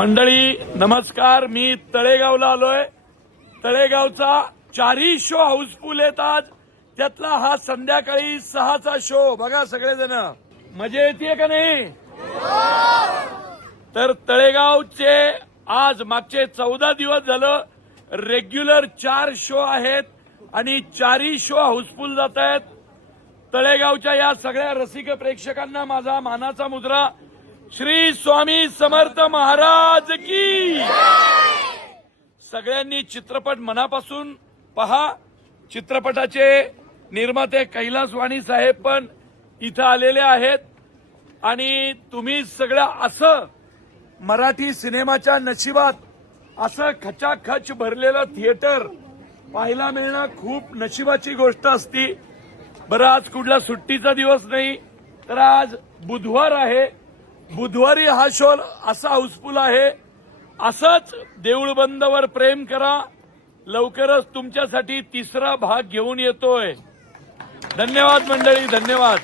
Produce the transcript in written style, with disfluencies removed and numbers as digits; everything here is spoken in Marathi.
मंडळी नमस्कार. मी तळेगावला आलोय. तळेगावचा चारही शो हाऊसफुल आहेत आज. त्यातला हा संध्याकाळी 6चा शो. बघा सगळेजण मजा येते का नाही? तर तळेगावचे आज मागचे 14 दिवस झालं रेग्युलर 4 शो आहेत आणि चारही शो हाऊसफुल जात आहेत. तळेगावच्या या सगळ्या रसिक प्रेक्षकांना माझा मानाचा मुद्रा. श्री स्वामी समर्थ महाराज की. सगळ्यांनी चित्रपट मनापासून पहा. चित्रपटाचे निर्माते कैलास वाणी साहेब पण इथं आलेले आहेत आणि तुम्ही सगळं असं मराठी सिनेमाच्या नशिबात असं खचाखच भरलेलं थिएटर पाहायला मिळणं खूप नशिबाची गोष्ट असती. बरं, आज कुठला सुट्टीचा दिवस नाही, तर आज बुधवार आहे. बुधवारी हा शो असा हाऊसफुल आहे. असंच देऊळ बंदवर प्रेम करा. लवकरच तुमच्यासाठी 3रा भाग घेऊन येतोय. धन्यवाद मंडळी, धन्यवाद.